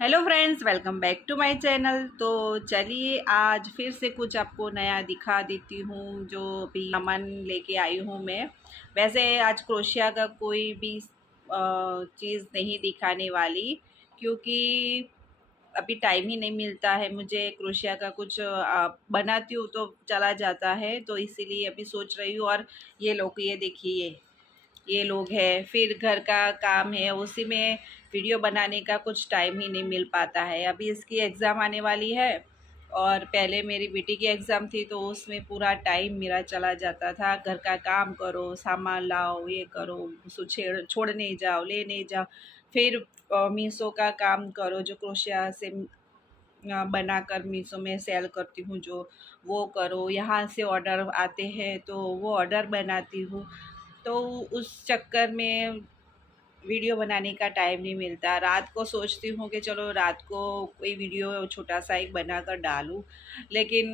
Hello friends, welcome back to my channel. तो चलिए आज फिर से कुछ आपको नया दिखा देती हूँ जो भी सामान लेके आई हूँ मैं। वैसे आज क्रोशिया का कोई भी चीज़ नहीं दिखाने वाली, क्योंकि अभी टाइम ही नहीं मिलता है मुझे। क्रोशिया का कुछ बनाती हूँ तो चला जाता है, तो इसीलिए अभी सोच रही हूँ। और ये लोग, ये देखिए, ये लोग हैं, फिर घर का काम है, उसी में वीडियो बनाने का कुछ टाइम ही नहीं मिल पाता है। अभी इसकी एग्ज़ाम आने वाली है और पहले मेरी बेटी की एग्ज़ाम थी, तो उसमें पूरा टाइम मेरा चला जाता था। घर का काम करो, सामान लाओ, ये करो, उसको छोड़ने जाओ, लेने जाओ, फिर मीशो का काम करो, जो क्रोशिया से बनाकर मीशो में सेल करती हूँ, जो वो करो। यहाँ से ऑर्डर आते हैं तो वो ऑर्डर बनाती हूँ। तो उस चक्कर में वीडियो बनाने का टाइम नहीं मिलता। रात को सोचती हूँ कि चलो रात को कोई वीडियो छोटा सा एक बनाकर डालूँ, लेकिन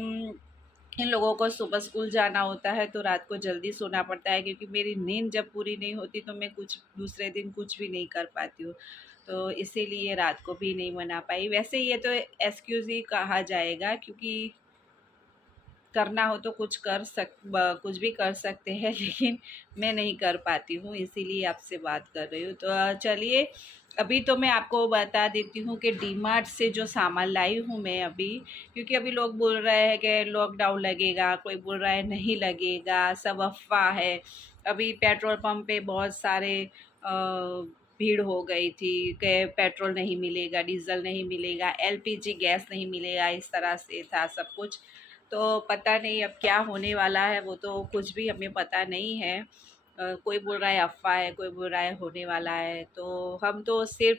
इन लोगों को सुबह स्कूल जाना होता है तो रात को जल्दी सोना पड़ता है, क्योंकि मेरी नींद जब पूरी नहीं होती तो मैं कुछ दूसरे दिन कुछ भी नहीं कर पाती हूँ। तो इसीलिए रात को भी नहीं बना पाई। वैसे ये तो एक्सक्यूज़ ही कहा जाएगा, क्योंकि करना हो तो कुछ भी कर सकते हैं, लेकिन मैं नहीं कर पाती हूँ, इसीलिए आपसे बात कर रही हूँ। तो चलिए अभी तो मैं आपको बता देती हूँ कि डीमार्ट से जो सामान लाई हूँ मैं अभी, क्योंकि अभी लोग बोल रहे हैं कि लॉकडाउन लगेगा, कोई बोल रहा है नहीं लगेगा, सब अफ़वाह है। अभी पेट्रोल पंप पे बहुत सारे भीड़ हो गई थी कि पेट्रोल नहीं मिलेगा, डीज़ल नहीं मिलेगा, एलपीजी गैस नहीं मिलेगा, इस तरह से था सब कुछ। तो पता नहीं अब क्या होने वाला है, वो तो कुछ भी हमें पता नहीं है। कोई बोल रहा है अफ़वाह है, कोई बोल रहा है होने वाला है। तो हम तो सिर्फ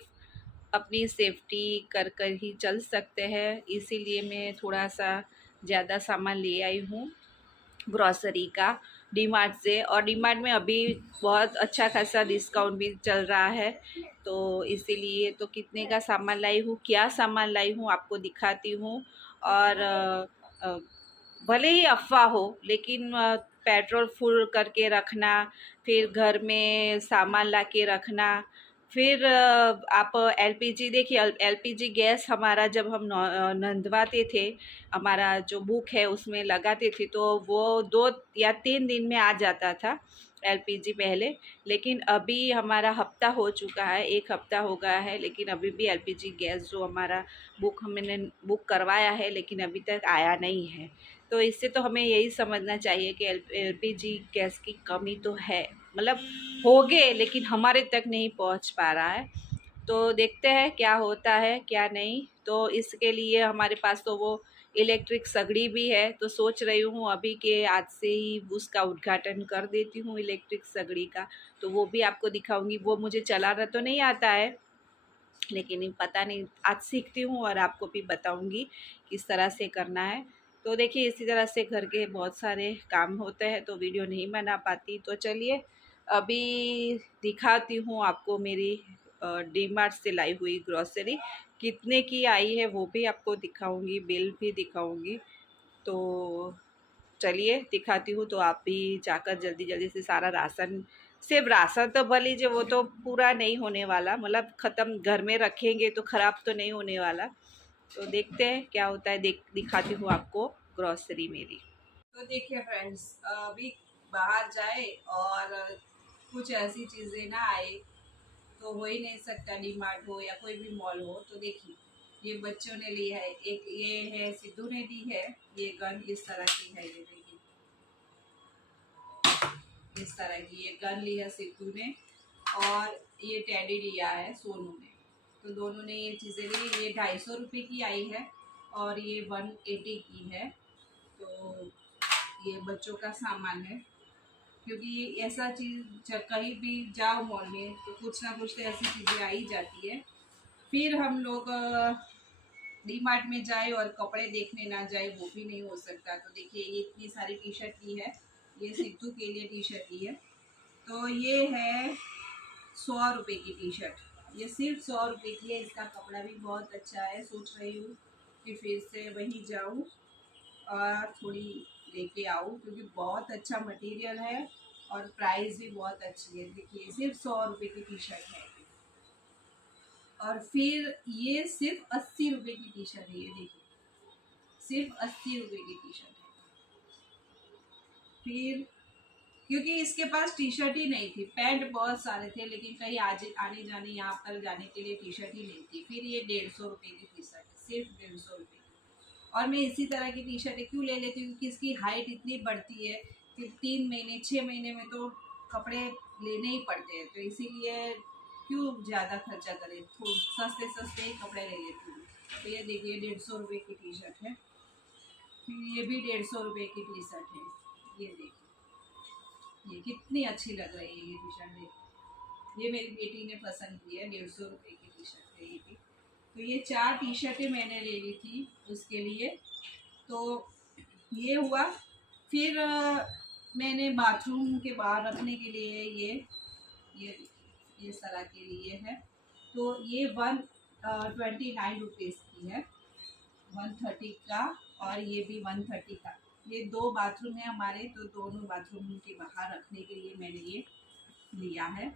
अपनी सेफ्टी कर कर ही चल सकते हैं, इसीलिए मैं थोड़ा सा ज़्यादा सामान ले आई हूँ ग्रॉसरी का डीमार्ट से। और डीमार्ट में अभी बहुत अच्छा खासा डिस्काउंट भी चल रहा है, तो इसीलिए तो कितने का सामान लाई हूँ, क्या सामान लाई हूँ आपको दिखाती हूँ। और अ, भले ही अफ़वाह हो, लेकिन पेट्रोल फुल करके रखना, फिर घर में सामान ला के रखना, फिर आप एलपीजी देखिए, एलपीजी गैस हमारा जब हम नंदवाते थे, हमारा जो बुक है उसमें लगाते थे, तो वो 2 या 3 दिन में आ जाता था एलपीजी पहले। लेकिन अभी हमारा हफ्ता हो चुका है, 1 हफ्ता हो गया है, लेकिन अभी भी एलपीजी गैस जो हमारा हमने बुक करवाया है, लेकिन अभी तक आया नहीं है। तो इससे तो हमें यही समझना चाहिए कि एलपीजी गैस की कमी तो है, मतलब हो गए, लेकिन हमारे तक नहीं पहुंच पा रहा है। तो देखते हैं क्या होता है क्या नहीं। तो इसके लिए हमारे पास तो वो इलेक्ट्रिक सगड़ी भी है, तो सोच रही हूँ अभी के आज से ही उसका उद्घाटन कर देती हूँ इलेक्ट्रिक सगड़ी का। तो वो भी आपको दिखाऊंगी। वो मुझे चलाना तो नहीं आता है, लेकिन पता नहीं, आज सीखती हूँ और आपको भी बताऊंगी किस तरह से करना है। तो देखिए इसी तरह से घर के बहुत सारे काम होते हैं, तो वीडियो नहीं बना पाती। तो चलिए अभी दिखाती हूँ आपको मेरी डीमार्ट से लाई हुई ग्रॉसरी कितने की आई है, वो भी आपको दिखाऊंगी, बिल भी दिखाऊंगी। तो चलिए दिखाती हूँ। तो आप भी जाकर जल्दी जल्दी से सारा राशन, सिर्फ राशन तो भर लीजिए, वो तो पूरा नहीं होने वाला, मतलब ख़त्म घर में रखेंगे तो ख़राब तो नहीं होने वाला। तो देखते हैं क्या होता है, दिखाती हूँ आपको ग्रॉसरी मेरी। तो देखिए फ्रेंड्स, अभी बाहर जाए और कुछ ऐसी चीज़ें ना आए तो हो ही नहीं सकता, डीमार्ट हो या कोई भी मॉल हो। तो देखिए ये बच्चों ने ली है, एक ये है, सिद्धू ने ली है, ये गन इस तरह की है, ये देखिए इस तरह की ये गन ली है सिद्धू ने, और ये टेडी लिया है सोनू ने। तो दोनों ने ये चीज़ें ली। ये 250 रुपये की आई है और ये 180 की है। तो ये बच्चों का सामान है, क्योंकि ऐसा चीज़ जब कहीं भी जाओ मॉल में तो कुछ ना कुछ तो ऐसी चीज़ें आ ही जाती है। फिर हम लोग डीमार्ट में जाए और कपड़े देखने ना जाए, वो भी नहीं हो सकता। तो देखिए ये इतनी सारी टी शर्ट ली है, ये सिद्धू के लिए टी शर्ट ली है। तो ये है 100 रुपये की टी शर्ट, ये सिर्फ 100 रुपये की है। इसका कपड़ा भी बहुत अच्छा है। सोच रही हूँ कि फिर से वहीं जाऊँ और थोड़ी लेके आऊँ, क्योंकि बहुत अच्छा मटेरियल है और प्राइस भी बहुत अच्छी है। देखिए सिर्फ 100 रुपये की टी शर्ट है। और फिर ये सिर्फ 80 रुपए की टी शर्ट है, ये देखिए सिर्फ 80 रुपए की टी शर्ट है। फिर क्योंकि इसके पास टी शर्ट ही नहीं थी, पैंट बहुत सारे थे लेकिन कहीं आज आने जाने यहाँ पर जाने के लिए टी शर्ट ही नहीं थी। फिर ये 150 रुपए की टी शर्ट है, सिर्फ 150 रुपए की। और मैं इसी तरह की टी शर्टें क्यों ले लेती हूँ, क्योंकि इसकी हाइट इतनी बढ़ती है कि 3 महीने 6 महीने में तो कपड़े लेने ही पड़ते हैं, तो इसीलिए क्यों ज़्यादा खर्चा करें, थोड़ा सस्ते सस्ते ही कपड़े ले लेती हूँ। तो ये देखिए 150 रुपए की टी शर्ट है। फिर ये भी 150 रुपए की टी शर्ट है, ये देखिए ये कितनी अच्छी लग रही है ये टी शर्ट। देखिए ये मेरी बेटी ने पसंद की है, 150 रुपए की टी शर्ट है ये भी। तो ये 4 टी शर्टें मैंने ले ली थी उसके लिए। तो ये हुआ। फिर मैंने बाथरूम के बाहर रखने के लिए ये सरा के लिए है। तो ये 129 रुपीज़ की है, 130 का और ये भी 130 का। ये 2 बाथरूम है हमारे, तो दोनों बाथरूम के बाहर रखने के लिए मैंने ये लिया है।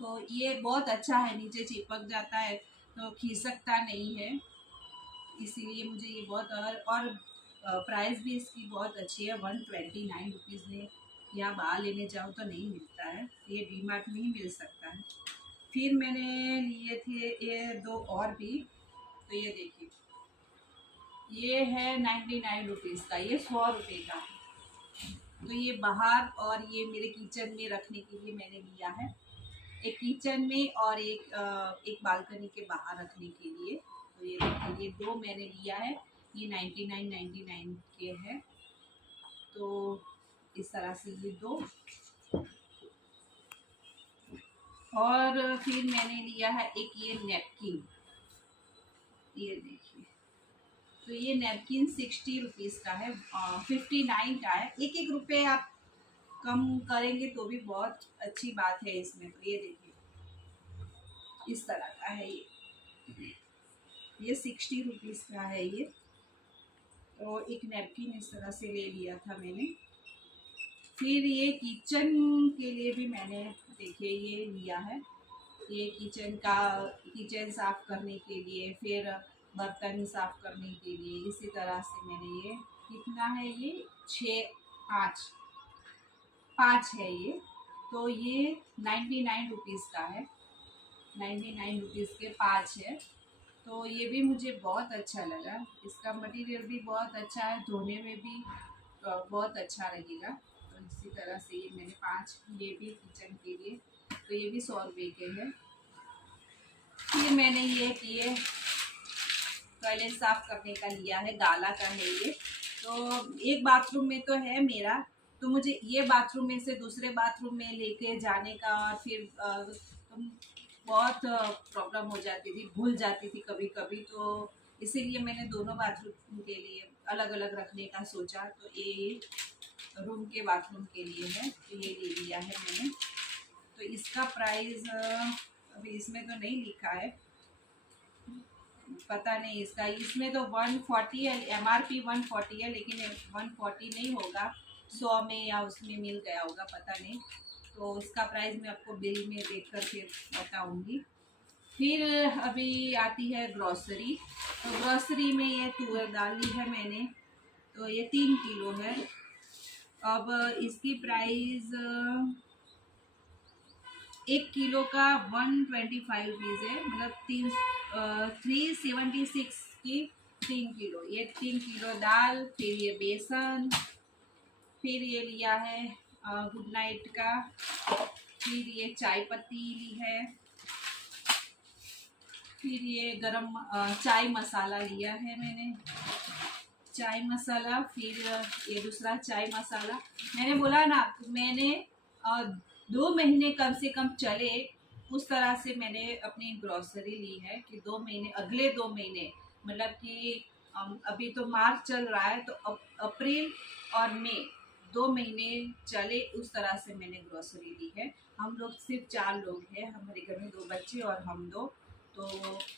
तो ये बहुत अच्छा है, नीचे चिपक जाता है तो खिसकता नहीं है, इसीलिए मुझे ये बहुत। और प्राइस भी इसकी बहुत अच्छी है, 129 रुपीज़ में। यहाँ बाहर लेने जाओ तो नहीं मिलता है, ये डीमार्ट में ही मिल सकता है। फिर मैंने लिए थे ये 2 और भी। तो ये देखिए ये है 99 रुपीज़ का, ये 100 रुपये का है। तो ये बाहर और ये मेरे किचन में रखने के लिए मैंने लिया है, एक किचन में और एक बालकनी के बाहर रखने के लिए। तो ये देखिए ये 2 मैंने लिया है, ये 99 के है। तो इस तरह से ये 2। और फिर मैंने लिया है एक ये नैपकिन, ये देखिए। तो ये नैपकिन 60 रुपीज़ का है, 59 का है। एक रुपये आप कम करेंगे तो भी बहुत अच्छी बात है इसमें। तो ये देखिए इस तरह का है ये 60 रुपीज़ का है ये। तो एक नैपकिन इस तरह से ले लिया था मैंने। फिर ये किचन के लिए भी मैंने देखिए ये लिया है, ये किचन साफ़ करने के लिए, फिर बर्तन साफ़ करने के लिए। इसी तरह से मैंने ये कितना है, ये 5 है ये। तो ये 99 रुपीज़ का है, 99 रुपीज़ के 5 है। तो ये भी मुझे बहुत अच्छा लगा, इसका मटेरियल भी बहुत अच्छा है, धोने में भी बहुत अच्छा लगेगा। तो इसी तरह से ये मैंने 5 ये भी किचन के लिए। तो ये भी 100 रुपये के हैं। फिर मैंने ये टॉयलेट साफ़ करने का लिया है, गाला का है ये। तो एक बाथरूम में तो है मेरा, तो मुझे ये बाथरूम में से दूसरे बाथरूम में लेके जाने का और फिर बहुत प्रॉब्लम हो जाती थी, भूल जाती थी कभी कभी। तो इसीलिए मैंने दोनों बाथरूम के लिए अलग अलग रखने का सोचा। तो ये रूम के बाथरूम के लिए है, तो ये ले लिया है मैंने। तो इसका प्राइस अभी इसमें तो नहीं लिखा है, पता नहीं इसका। इसमें तो 140 है, MRP 140 है, लेकिन 140 नहीं होगा, 100 में या उसमें मिल गया होगा, पता नहीं। तो उसका प्राइस मैं आपको बिल में देख कर फिर बताऊँगी। फिर अभी आती है ग्रॉसरी। तो ग्रॉसरी में ये तुअर दाल ली है मैंने, तो ये 3 किलो है। अब इसकी प्राइस 1 किलो का 125 रुपीज़ है, मतलब 376 की 3 किलो। ये 3 किलो दाल। फिर ये बेसन, फिर ये लिया है गुड नाइट का। फिर ये चाय पत्ती ली है। फिर ये चाय मसाला लिया है मैंने, चाय मसाला। फिर ये दूसरा चाय मसाला। मैंने बोला ना, मैंने 2 महीने कम से कम चले उस तरह से मैंने अपनी ग्रॉसरी ली है, कि 2 महीने, अगले 2 महीने, मतलब कि अभी तो मार्च चल रहा है, तो अप्रैल और मई 2 महीने चले उस तरह से मैंने ग्रॉसरी ली है। हम लोग सिर्फ 4 लोग हैं, हमारे घर में 2 बच्चे और हम 2। तो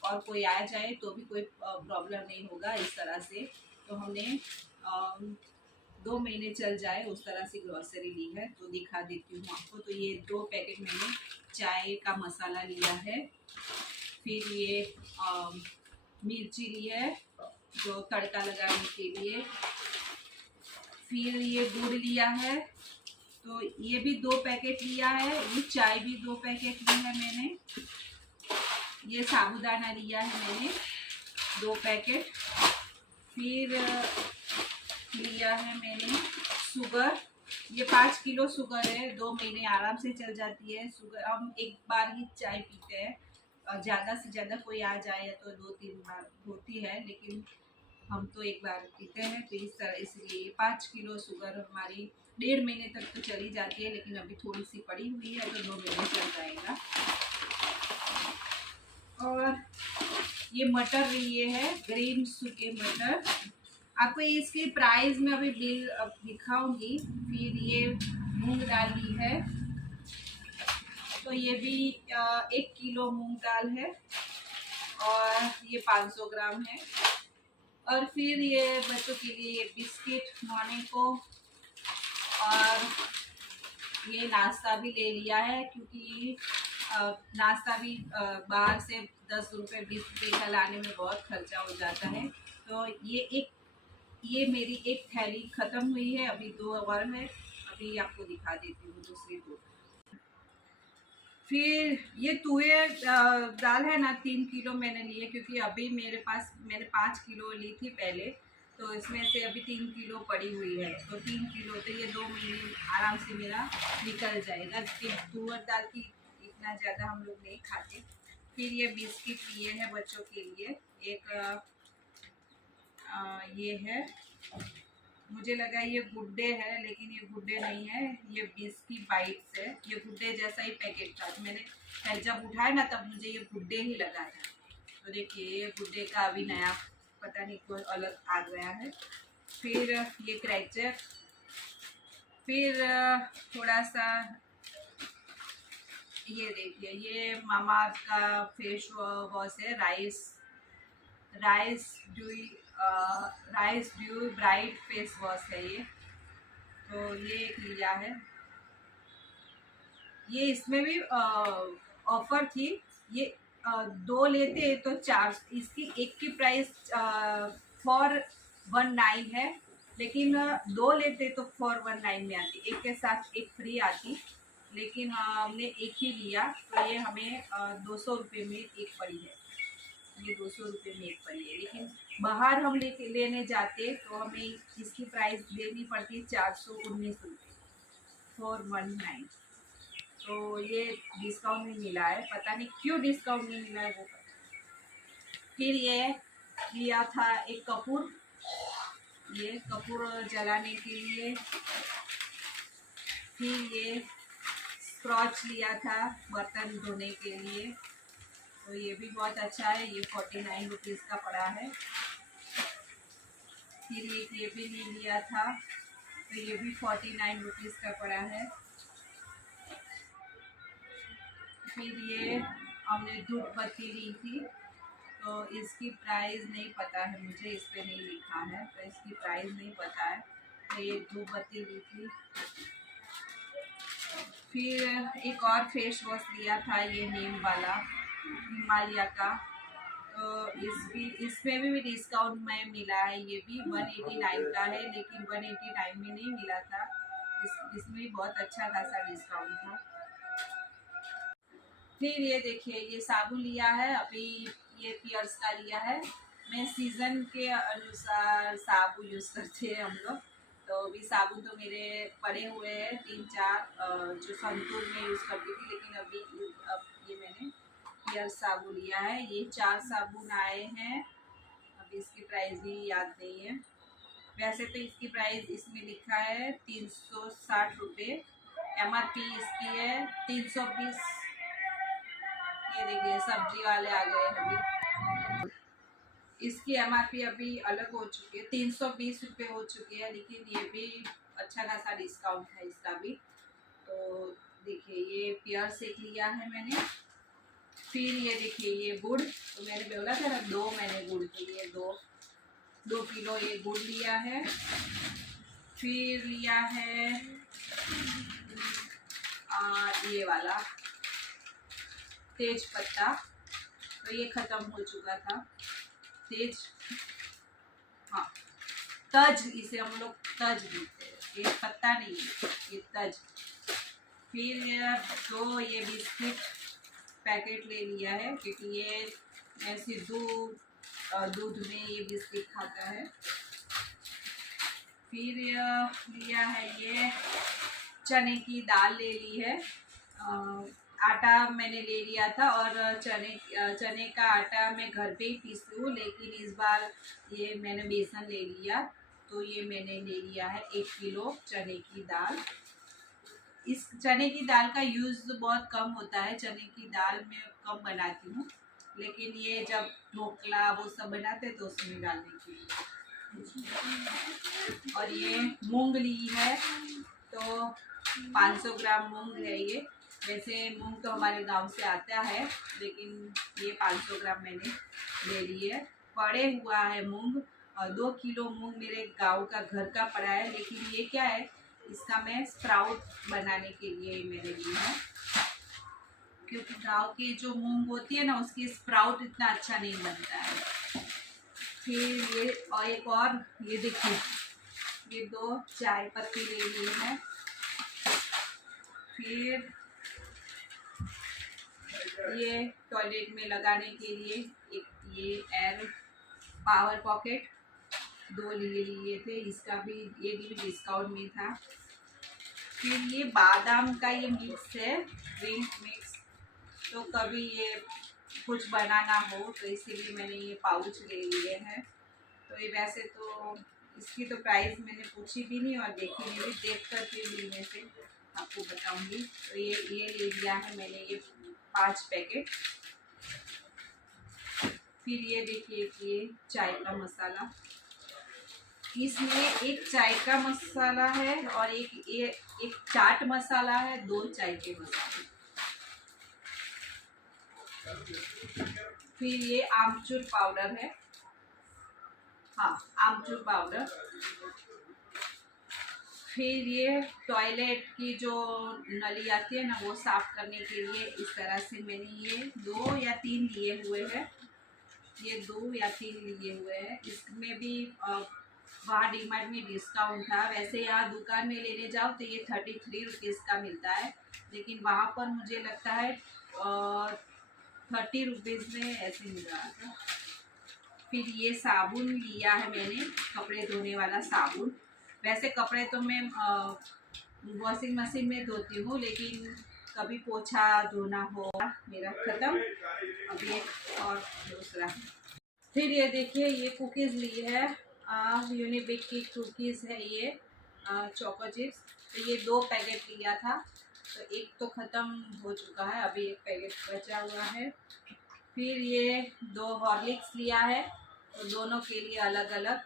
और कोई आ जाए तो भी कोई प्रॉब्लम नहीं होगा इस तरह से। तो हमने 2 महीने चल जाए उस तरह से ग्रॉसरी ली है। तो दिखा देती हूँ आपको। तो ये 2 पैकेट मैंने चाय का मसाला लिया है। फिर ये मिर्ची ली है जो तड़का लगाने के लिए। फिर ये गुड़ लिया है, तो ये भी 2 पैकेट लिया है। ये चाय भी 2 पैकेट ली है मैंने। ये साबूदाना लिया है मैंने 2 पैकेट। फिर लिया है मैंने शुगर, ये 5 किलो शुगर है, 2 महीने आराम से चल जाती है शुगर। हम एक बार ही चाय पीते हैं, ज़्यादा से ज़्यादा कोई आ जाए तो 2-3 बार होती है, लेकिन हम तो एक बार पीते हैं। तो इस तरह इसलिए 5 किलो शुगर हमारी 1.5 महीने तक तो चली जाती है, लेकिन अभी थोड़ी सी पड़ी हुई है तो 2 महीने चल जाएगा। और ये मटर लिए है, ग्रीन सूखे मटर। आपको इसकी प्राइस में अभी बिल दिखाऊंगी। फिर ये मूंग दाल ली है, तो ये भी 1 किलो मूंग दाल है और ये 500 ग्राम है। और फिर ये बच्चों के लिए बिस्किट मॉर्निंग को, और ये नाश्ता भी ले लिया है क्योंकि नाश्ता भी बाहर से 10 रुपये 20 रुपये का लाने में बहुत खर्चा हो जाता है। तो ये मेरी एक थैली ख़त्म हुई है, अभी 2 और है, अभी आपको दिखा देती हूँ दूसरी 2। फिर ये तुअर दाल है ना, 3 किलो मैंने लिए क्योंकि अभी मैंने 5 किलो ली थी पहले, तो इसमें से अभी 3 किलो पड़ी हुई है। तो 3 किलो तो ये 2 महीने आराम से मेरा निकल जाएगा। तुअर दाल की इतना ज़्यादा हम लोग नहीं खाते। फिर ये बिस्किट लिए हैं बच्चों के लिए, एक ये है, मुझे लगा ये गुड्डे है, लेकिन ये गुड्डे नहीं है, ये बिस्किट बाइट्स है। ये गुड्डे जैसा ही पैकेट था, तो मैंने जब उठाया ना तब मुझे ये गुड्डे ही लगा था। तो देखिए ये गुड्डे का अभी नया पता नहीं कोई अलग आ गया है। फिर ये क्रैकर, फिर थोड़ा सा ये देखिए, ये मामा का फेस वॉश है, rice due bright face wash है ये। तो ये एक लिया है, ये इसमें भी ऑफर थी। ये 2 लेते तो 4, इसकी एक की प्राइस 419 है, लेकिन 2 लेते तो 419 में आती, एक के साथ एक फ्री आती। लेकिन हमने एक ही लिया, तो ये हमें 200 रुपये में एक पड़ी है। ये 200 रुपये में एक पड़ी है, लेकिन बाहर हम लेने जाते तो हमें इसकी प्राइस देनी पड़ती है 419 रुपये, 419। तो ये डिस्काउंट नहीं मिला है, पता नहीं क्यों डिस्काउंट नहीं मिला है वो। फिर ये लिया था एक कपूर, ये कपूर जलाने के लिए। फिर ये स्क्रॉच लिया था बर्तन धोने के लिए, तो ये भी बहुत अच्छा है, ये 49 रुपीज़ का पड़ा है। फिर ये भी लिया था, तो ये भी 49 रुपीज़ का पड़ा है। फिर ये हमने धूप बत्ती ली थी, तो इसकी प्राइस नहीं पता है मुझे, इस पर नहीं लिखा है, तो इसकी प्राइस नहीं पता है। तो ये धूप बत्ती ली थी। फिर एक और फेस वॉश लिया था, ये नीम वाला हिमालय का, तो इसमें भी डिस्काउंट में मिला है। ये भी 189 का है, लेकिन 189 में नहीं मिला था, इसमें भी बहुत अच्छा खासा डिस्काउंट था। फिर ये देखिए, ये साबुन लिया है, अभी ये पियर्स का लिया है। मैं सीज़न के अनुसार साबुन यूज़ करते हैं हम लोग, तो अभी साबुन तो मेरे पड़े हुए हैं 3-4 जो संतूर में यूज़ करती थी, लेकिन अब ये मैंने पियर्स साबुन लिया है। ये 4 साबुन आए हैं, अभी इसकी प्राइस भी याद नहीं है। वैसे तो इसकी प्राइस इसमें लिखा है 360 रुपये, MRP इसकी है 320। ये देखिए सब्जी वाले आ गए अभी, इसकी MRP अभी अलग हो चुकी है, 320 रुपये हो चुकी है, लेकिन ये भी अच्छा खासा डिस्काउंट है इसका भी। तो देखिए ये पियर से लिया है मैंने। फिर ये देखिए ये गुड़, तो मैंने बोला था ना 2 मैंने गुड़ के लिए 2 किलो ये गुड़ लिया है। फिर लिया है ये वाला तेज पत्ता, तो ये ख़त्म हो चुका था। तेज, हाँ तज, इसे हम लोग तज बोलते हैं, ये पत्ता नहीं है, ये तज। फिर ये बिस्किट पैकेट ले लिया है, क्योंकि ये मैं सिद्धू दूध में ये बिस्किट खाता है। फिर लिया है ये चने की दाल ले ली है। आटा मैंने ले लिया था, और चने का आटा मैं घर पे ही पीसती हूँ, लेकिन इस बार ये मैंने बेसन ले लिया, तो ये मैंने ले लिया है 1 किलो चने की दाल। इस चने की दाल का यूज़ बहुत कम होता है, चने की दाल मैं कम बनाती हूँ, लेकिन ये जब ढोकला वो सब बनाते हैं तो उसमें डालने के लिए। और ये मूंग ली है, तो 500 ग्राम मूंग है ये। वैसे मूंग तो हमारे गांव से आता है, लेकिन ये 500 ग्राम मैंने ले ली है। पड़े हुआ है मूंग, और 2 किलो मूंग मेरे गांव का घर का पड़ा है, लेकिन ये क्या है, इसका मैं स्प्राउट बनाने के लिए मैंने लिया है, क्योंकि गांव की जो मूंग होती है ना, उसकी स्प्राउट इतना अच्छा नहीं बनता है। फिर ये और एक और, ये देखिए, ये 2 चाय पत्ती ले लिए हैं। फिर ये टॉयलेट में लगाने के लिए एक ये एयर पावर पॉकेट 2 लिए थे, इसका भी ये भी डिस्काउंट में था। फिर ये बादाम का ये मिक्स है, ड्रिंक मिक्स, तो कभी ये कुछ बनाना हो तो इसीलिए मैंने ये पाउच ले लिए हैं। तो ये वैसे तो इसकी तो प्राइस मैंने पूछी भी नहीं और देखी नहीं भी, देख कर के लेने से आपको बताऊंगी। तो ये ले लिया है मैंने, ये 5 पैकेट। फिर ये देखिए कि ये चाय का मसाला, इसमें एक चाय का मसाला है और एक चाट मसाला है, 2 चाय के मसाले। फिर ये आमचूर पाउडर है, हाँ आमचूर पाउडर। फिर ये टॉयलेट की जो नली आती है ना, वो साफ करने के लिए इस तरह से मैंने ये 2 या 3 लिए हुए हैं, ये 2 या 3 लिए हुए हैं। इसमें भी वहाँ डीमार्ट में डिस्काउंट था, वैसे यहाँ दुकान में लेने जाओ तो ये 33 रुपीज़ का मिलता है, लेकिन वहाँ पर मुझे लगता है 30 रुपीज़ में ऐसे मिल रहा था। फिर ये साबुन लिया है मैंने, कपड़े धोने वाला साबुन। वैसे कपड़े तो मैं वॉशिंग मशीन में धोती हूँ, लेकिन कभी पोछा धोना हो मेरा ख़त्म। अब ये और दूसरा, फिर ये देखिए ये कुकीज़ ली है, यूनिबिक की कुकीज़ है ये, चोको चिप्स। तो ये 2 पैकेट लिया था, तो एक तो ख़त्म हो चुका है, अभी एक पैकेट बचा हुआ है। फिर ये 2 हॉर्लिक्स लिया है, तो दोनों के लिए अलग अलग,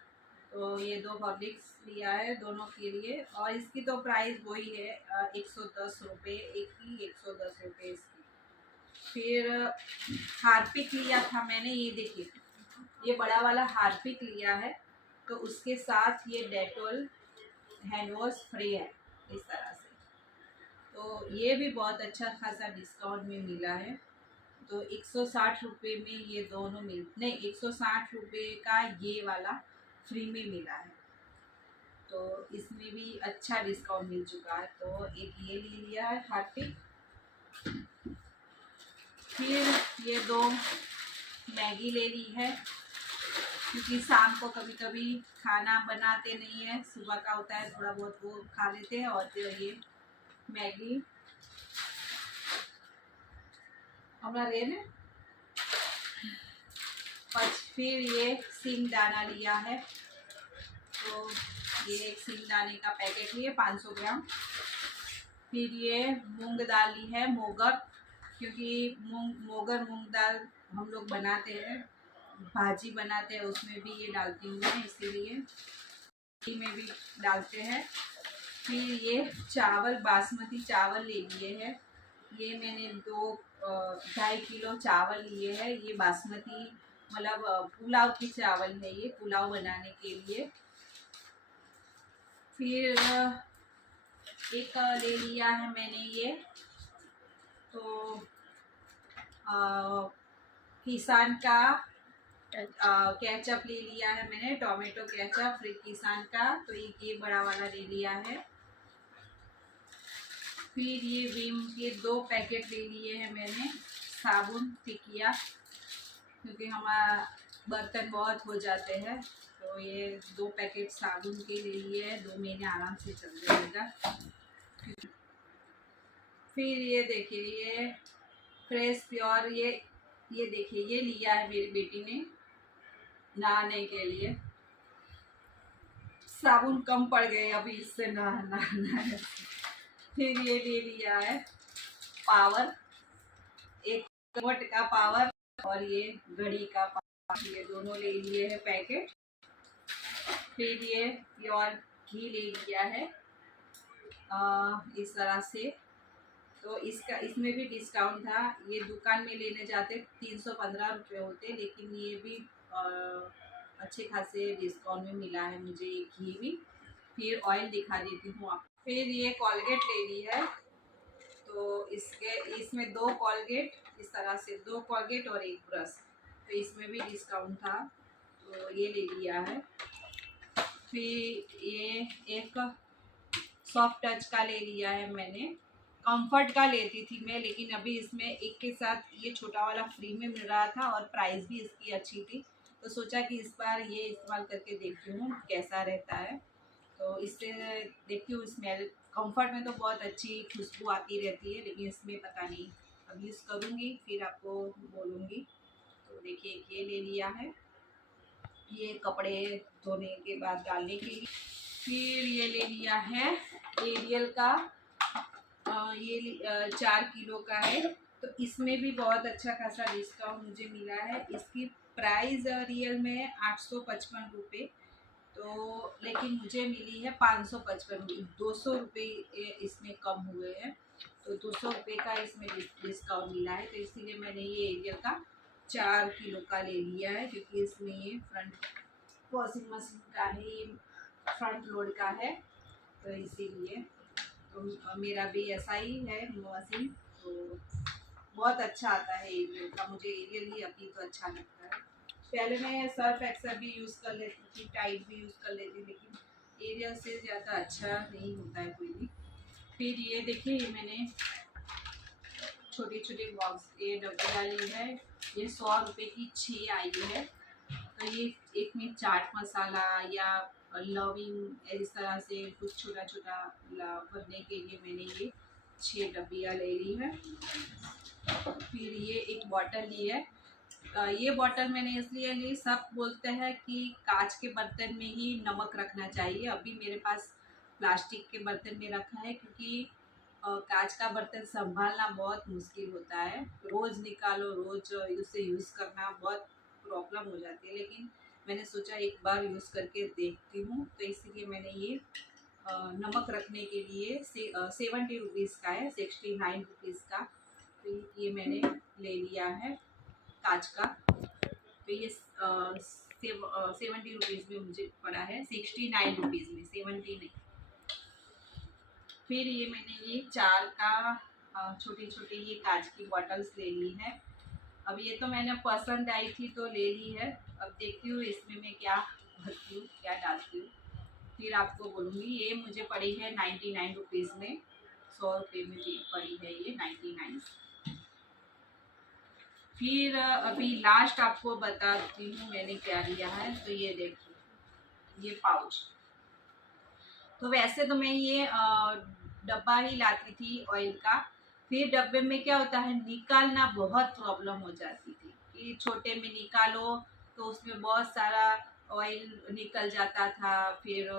तो ये 2 हॉर्लिक्स लिया है दोनों के लिए, और इसकी तो प्राइस वही है 110 रुपये एक की, 110 रुपये इसकी। फिर हार्पिक लिया था मैंने, ये देखिए ये बड़ा वाला हार्पिक लिया है, तो उसके साथ ये डेटॉल हैंड वॉश फ्री है इस तरह से। तो ये भी बहुत अच्छा खासा डिस्काउंट में मिला है, तो 160 रुपये में ये दोनों नहीं 160 रुपये का ये वाला फ्री में मिला है, तो इसमें भी अच्छा डिस्काउंट मिल चुका है। तो एक ये ले लिया है हार्पिक। फिर ये 2 मैगी ले ली है, क्योंकि शाम को कभी कभी खाना बनाते नहीं है, सुबह का होता है थोड़ा बहुत वो खा लेते हैं, और फिर ये मैगी हमारा रेन। और फिर ये सींग दाना लिया है, तो ये एक सींग दाने का पैकेट लिए 500 ग्राम। फिर ये मूंग दाल ली है, मोगर, क्योंकि मोगर मूंग दाल हम लोग बनाते हैं, भाजी बनाते हैं, उसमें भी ये डालती हूँ मैं, इसीलिए में भी डालते हैं। फिर ये चावल, बासमती चावल ले लिए हैं, ये मैंने 2.5 किलो चावल लिए हैं, ये बासमती मतलब पुलाव की चावल है, ये पुलाव बनाने के लिए। फिर एक ले लिया है मैंने ये, तो किसान का केचप ले लिया है मैंने, टोमेटो केचप फिर किसान का, तो ये बड़ा वाला ले लिया है। फिर ये विम के 2 पैकेट ले लिए हैं मैंने, साबुन टिकिया, क्योंकि हमारा बर्तन बहुत हो जाते हैं, तो ये 2 पैकेट साबुन के ले लिए हैं, 2 महीने आराम से चल जाएगा। फिर ये देखिए ये फ्रेश प्योर, ये देखिए ये लिया है मेरी बेटी ने नहाने के लिए। साबुन कम पड़ गए अभी इससे नहाना है। फिर ये ले लिया है पावर, 1 वोट का पावर, और ये घड़ी का पावर, ये दोनों ले लिए हैं पैकेट। फिर ये प्योर घी ले लिया है इस तरह से। तो इसमें भी डिस्काउंट था, ये दुकान में लेने जाते 315 रुपये होते, लेकिन ये भी अच्छे खासे डिस्काउंट में मिला है मुझे ये घी भी। फिर ऑयल दिखा देती हूँ आप। फिर ये कोलगेट ले ली है, तो इसमें 2 कोलगेट, इस तरह से 2 कोलगेट और 1 ब्रश, तो इसमें भी डिस्काउंट था, तो ये ले लिया है। फिर ये एक सॉफ्ट टच का ले लिया है मैंने, कंफर्ट का लेती थी मैं, लेकिन अभी इसमें एक के साथ ये छोटा वाला फ्री में मिल रहा था और प्राइस भी इसकी अच्छी थी, तो सोचा कि इस बार ये इस्तेमाल करके देखती हूँ कैसा रहता है। तो इससे देखती हूँ स्मेल, कंफर्ट में तो बहुत अच्छी खुशबू आती रहती है, लेकिन इसमें पता नहीं, अब यूज़ करूँगी फिर आपको बोलूँगी। तो देखिए ये ले लिया है, ये कपड़े धोने के बाद डालने के लिए। फिर ये ले लिया है एरियल का, ये 4 किलो का है, तो इसमें भी बहुत अच्छा खासा डिस्काउंट मुझे मिला है। इसकी प्राइस रियल में 855 रुपये, तो लेकिन मुझे मिली है 555, 200 रुपये इसमें कम हुए हैं, तो 200 रुपये का इसमें डिस्काउंट मिला है, तो इसीलिए मैंने ये एरियल का 4 किलो का ले लिया है, क्योंकि इसमें ये फ्रंट वॉशिंग मशीन का है, ये फ्रंट लोड का है, तो इसीलिए। तो मेरा भी ऐसा ही है मशीन, तो बहुत अच्छा आता है एरियल का, मुझे एरियल ही अभी तो अच्छा लगता है। पहले मैं सर्फ एक्सेल भी यूज़ कर लेती थी, टाइड भी यूज़ कर लेती, लेकिन एरियल से ज़्यादा अच्छा नहीं होता है कोई भी। फिर ये देखिए, ये मैंने छोटे छोटे बॉक्स, ये डब्बे वाली है, ये 100 रुपये की 6 आई है, तो ये एक में चाट मसाला या लविंग इस तरह से कुछ छोटा छोटा भरने के लिए मैंने ये 6 डब्बियाँ ले ली है। फिर ये एक बॉटल ली है, ये बॉटल मैंने इसलिए ली, सब बोलते हैं कि कांच के बर्तन में ही नमक रखना चाहिए, अभी मेरे पास प्लास्टिक के बर्तन में रखा है, क्योंकि कांच का बर्तन संभालना बहुत मुश्किल होता है, रोज़ निकालो, रोज़ उसे यूज़ करना बहुत प्रॉब्लम हो जाती है, लेकिन मैंने सोचा एक बार यूज़ करके देखती हूँ, तो इसीलिए मैंने ये नमक रखने के लिए 70 रुपीज़ का है, 69 रुपीज़ का, तो ये मैंने ले लिया है कांच का, तो ये 70 रुपीज़ में मुझे पड़ा है, 69 रुपीज़ में, 70 नहीं। फिर ये मैंने ये 4 का छोटी छोटी ये कांच की बॉटल्स ले ली है, अब ये तो मैंने पसंद आई थी तो ले ली है, अब देखती हूँ इसमें मैं क्या भरती हूँ, क्या डालती हूँ, फिर आपको बोलूँगी। ये मुझे पड़ी है 99 रुपीज़ में, 100 रुपये में भी पड़ी है ये 99। फिर अभी लास्ट आपको बताती हूँ मैंने क्या लिया है, तो ये देखिए ये पाउच, तो वैसे तो मैं ये डब्बा ही लाती थी ऑयल का, फिर डब्बे में क्या होता है निकालना बहुत प्रॉब्लम हो जाती थी, कि छोटे में निकालो तो उसमें बहुत सारा ऑयल निकल जाता था, फिर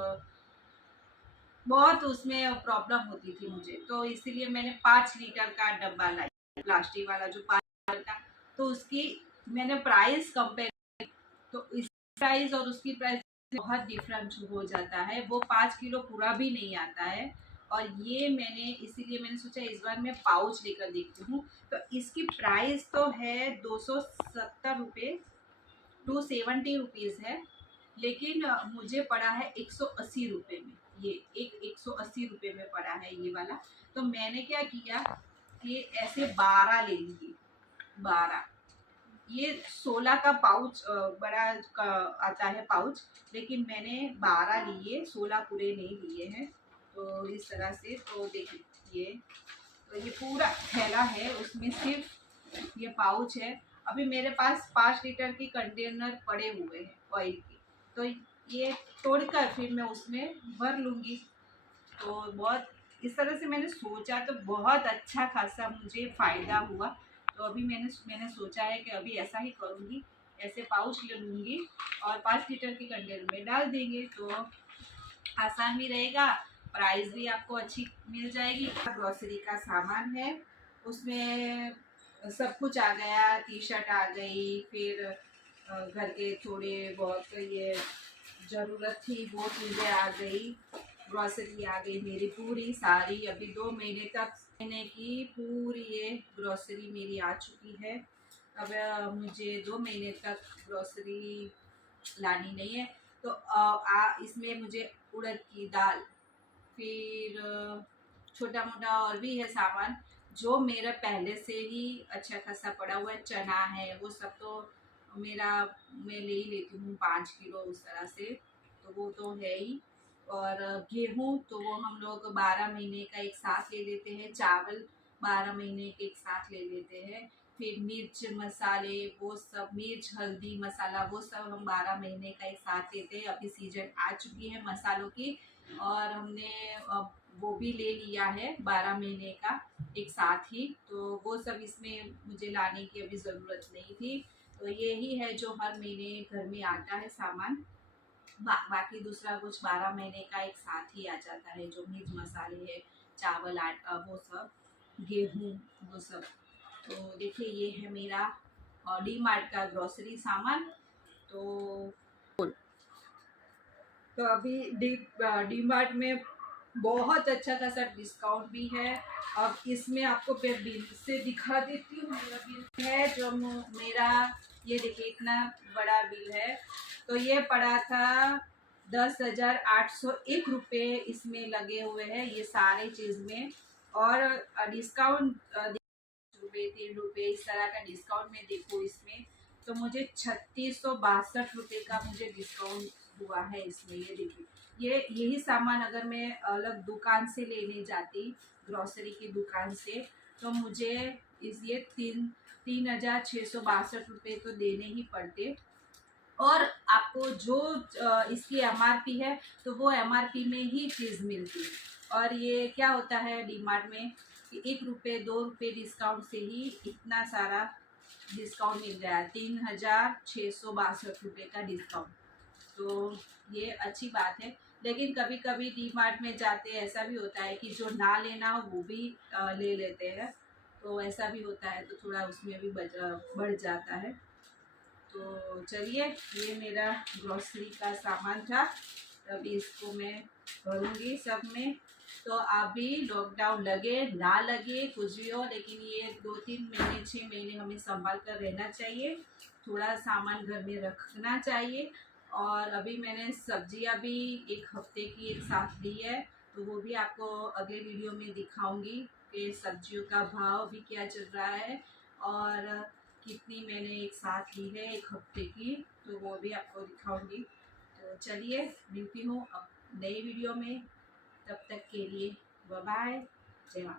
बहुत उसमें प्रॉब्लम होती थी मुझे, तो इसीलिए मैंने 5 लीटर का डब्बा लाई, प्लास्टिक वाला जो 5 लीटर का, तो उसकी मैंने प्राइस कंपेयर, तो इस प्राइस और उसकी प्राइस बहुत डिफरेंस हो जाता है, वो 5 किलो पूरा भी नहीं आता है, और ये मैंने इसीलिए मैंने सोचा इस बार मैं पाउच लेकर देखती हूँ, तो इसकी प्राइस तो है 270 रुपये, 270 रुपीज़ है, लेकिन मुझे पड़ा है 180 रुपये में, ये 180 रुपये में पड़ा है ये वाला, तो मैंने क्या किया कि ऐसे 12 ले लिए, 12, ये 16 का पाउच बड़ा का आता है पाउच, लेकिन मैंने 12 लिए, 16 पूरे नहीं लिए हैं। तो इस तरह से तो देखिए, तो ये पूरा थैला है, उसमें सिर्फ ये पाउच है। अभी मेरे पास 5 लीटर की कंटेनर पड़े हुए हैं ऑयल के, तो ये तोड़कर फिर मैं उसमें भर लूँगी। तो बहुत इस तरह से मैंने सोचा, तो बहुत अच्छा खासा मुझे फ़ायदा हुआ। तो अभी मैंने सोचा है कि अभी ऐसा ही करूँगी, ऐसे पाउच ले लूँगी और 5 लीटर की कंटेनर में डाल देंगे, तो आसान भी रहेगा, प्राइस भी आपको अच्छी मिल जाएगी। ग्रॉसरी का सामान है, उसमें सब कुछ आ गया, टी शर्ट आ गई, फिर घर के थोड़े बहुत ये ज़रूरत थी वो चीज़ें आ गई, ग्रॉसरी आ गई मेरी पूरी सारी। अभी 2 महीने तक महीने की पूरी ये ग्रॉसरी मेरी आ चुकी है। अब मुझे 2 महीने तक ग्रॉसरी लानी नहीं है। तो इसमें मुझे उड़द की दाल, फिर छोटा मोटा और भी है सामान जो मेरा पहले से ही अच्छा खासा पड़ा हुआ है। चना है, वो सब तो मेरा मैं ले ही लेती हूँ 5 किलो उस तरह से, तो वो तो है ही। और गेहूँ तो वो हम लोग 12 महीने का एक साथ ले लेते हैं, चावल 12 महीने के एक साथ ले लेते हैं। फिर मिर्च मसाले वो सब, मिर्च हल्दी मसाला वो सब हम 12 महीने का एक साथ लेते हैं। अभी सीजन आ चुकी है मसालों की, और हमने वो भी ले लिया है 12 महीने का एक साथ ही, तो वो सब इसमें मुझे लाने की अभी ज़रूरत नहीं थी। तो यही है जो हर महीने घर में आता है सामान। बाकी दूसरा कुछ 12 महीने का एक साथ ही आ जाता है, जो मिर्च मसाले है, चावल आटा वो सब, गेहूँ वो सब। तो देखिए ये है मेरा डी मार्ट का ग्रॉसरी सामान। तो अभी डी मार्ट में बहुत अच्छा खासा डिस्काउंट भी है। अब इसमें आपको फिर बिल से दिखा देती हूँ, मेरा बिल है जो मेरा, ये देखिए इतना बड़ा बिल है। तो ये पड़ा था 10,801 रुपये इसमें लगे हुए हैं ये सारे चीज़ में। और डिस्काउंट रुपये 3 रुपये इस तरह का डिस्काउंट में देखो इसमें, तो मुझे 3662 रुपये का मुझे डिस्काउंट हुआ है इसमें। ये देखिए, ये यही सामान अगर मैं अलग दुकान से लेने जाती, ग्रॉसरी की दुकान से, तो मुझे ये 3,662 रुपये तो देने ही पड़ते। और आपको जो इसकी एमआरपी है, तो वो एमआरपी में ही चीज़ मिलती है। और ये क्या होता है डी मार्ट में कि 1 रुपये 2 रुपये डिस्काउंट से ही इतना सारा डिस्काउंट मिल गया, 3,662 रुपये का डिस्काउंट। तो ये अच्छी बात है। लेकिन कभी कभी डी मार्ट में जाते ऐसा भी होता है कि जो ना लेना हो वो भी ले लेते हैं, तो ऐसा भी होता है, तो थोड़ा उसमें भी बढ़ जाता है। तो चलिए, ये मेरा ग्रॉसरी का सामान था, अभी इसको मैं भरूँगी सब में। तो अभी लॉकडाउन लगे ना लगे कुछ भी हो, लेकिन ये 2-3 महीने 6 महीने हमें संभाल कर रहना चाहिए, थोड़ा सामान घर में रखना चाहिए। और अभी मैंने सब्जियां भी 1 हफ्ते की एक साथ ली है, तो वो भी आपको अगले वीडियो में दिखाऊंगी कि सब्जियों का भाव भी क्या चल रहा है और कितनी मैंने एक साथ ली है 1 हफ्ते की, तो वो भी आपको दिखाऊंगी। तो चलिए, मिलती हूँ अब नई वीडियो में, तब तक के लिए बाय बाय, जय माता।